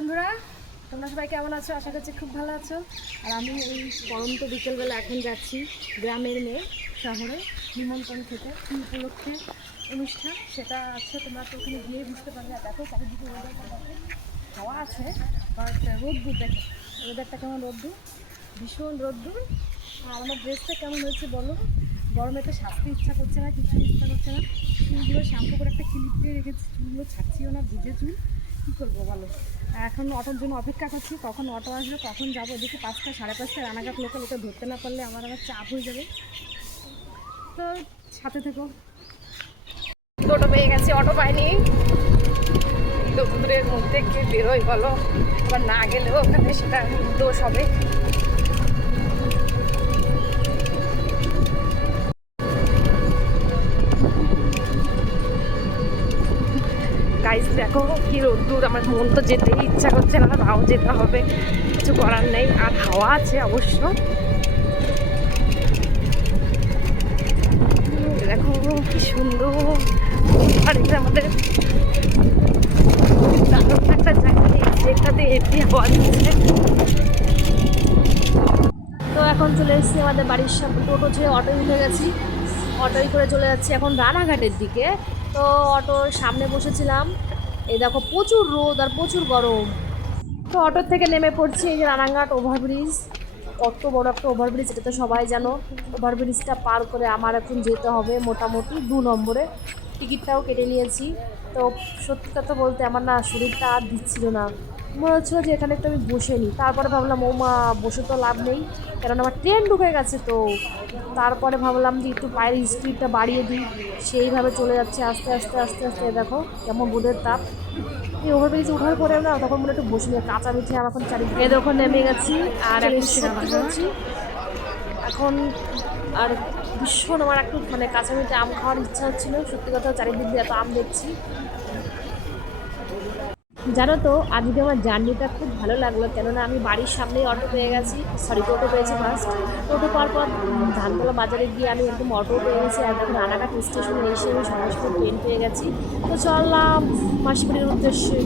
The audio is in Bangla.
বন্ধুরা, তোমরা সবাই কেমন আছো? আশা করছি খুব ভালো আছো। আর আমি এই পরন্ত বিকেলবেলা এখন যাচ্ছি গ্রামের মেয়ে শহরে নিমন্ত্রণ খেতে। কী উপলক্ষে অনুষ্ঠান সেটা আছে, তোমরা তো ওখানে গিয়ে বুঝতে পারবে। আর দেখো চারিদিকে ওয়েদারটা দেখো, হাওয়া আছে বাট রোদ্দুর, দেখো ওয়েদারটা কেমন, রোদ্দুর, ভীষণ রোদ্দুর। আর আমার ড্রেসটা কেমন হয়েছে বলো? গরমে তো সাজতে ইচ্ছা করছে না, কিছু ইচ্ছা করছে না। চুলগুলো শ্যাম্পু করে একটা ক্লিপ দিয়ে রেখেছি, চুলগুলো ছাড়ছিও না, ভিজে চুল, কী করবো বলো? এখন অটোর জন্য অপেক্ষা করছি, কখন অটো আসবে, কখন যাবো। এদিকে 5টা 5:30 রানাঘাট লোকাল, ওকে ধরতে না পারলে আমার চাপ হয়ে যাবে। তো সাথে থেকো। টোটো পেয়ে গেছি, অটো পাইনি। দূরের মধ্যে কে বেরোয় বলো? আবার না গেলেও ওখানে সেটা দোষ হবে। গাইস দেখো কি রোদ্দুর, আমার মন তো যেতেই ইচ্ছা করছে না, তাও যেতে হবে, কিছু করার নেই। আর হাওয়া আছে অবশ্য। দেখো কি সুন্দর, আর এটা আমাদের দারুণ একটা জায়গা, যেটাতে হেঁটে হাওয়া দিচ্ছে। তো এখন চলে এসেছি আমাদের বাড়ির সামনে, টোটো ছেড়ে অটোয় উঠে গেছি, অটোয় করে চলে যাচ্ছি এখন রানাঘাটের দিকে। তো অটোর সামনে বসেছিলাম, এই দেখো প্রচুর রোদ আর প্রচুর গরম। তো অটোর থেকে নেমে পড়ছি, এই যে রানাঘাট ওভারব্রিজ, কত বড় একটা ওভারব্রিজ, এটা তো সবাই জানো। ওভারব্রিজটা পার করে আমার এখন যেতে হবে মোটামুটি 2 নম্বরে। টিকিটটাও কেটে নিয়েছি। তো সত্যি কথা বলতে আমার না শরীরটা আর দিচ্ছিল না, মনে হচ্ছিলো যে এখানে একটু আমি বসে নিই। তারপরে ভাবলাম ও মা, বসে তো লাভ নেই, কেননা আমার ট্রেন ঢুকে গেছে। তো তারপরে ভাবলাম যে একটু পায়ের স্পিডটা বাড়িয়ে দিই, সেইভাবে চলে যাচ্ছে আস্তে আস্তে আস্তে আস্তে। দেখো কেমন রোদের তাপ। এই ওভারব্রিজে ওঠার পরে না তখন মনে একটু বসে নিয়ে কাঁচা মিঠে আমার এখন চারিদিকে দেখো নেমে গেছি আর এখন সত্যি বলছি এখন। আর ভীষণ আমার একটু মানে কাঁচা মিঠে আম খাওয়ার ইচ্ছা হচ্ছিল, সত্যি কথা, চারিদিক দিয়ে এত আম দেখছি। জানো তো আজকে আমার জার্নিটা খুব ভালো লাগলো, কেননা আমি বাড়ির সামনেই অটো পেয়ে গেছি, সরি টোটো পেয়েছি ফার্স্ট। টোটো পাওয়ার পর ধানতলা বাজারে গিয়ে আমি একদম অটো পেয়ে গেছি, আর দেখুন রানাঘাট স্টেশনে এসে আমি সঙ্গে সঙ্গে ট্রেন পেয়ে গেছি। তো চললাম মাসিবাড়ির উদ্দেশ্যে।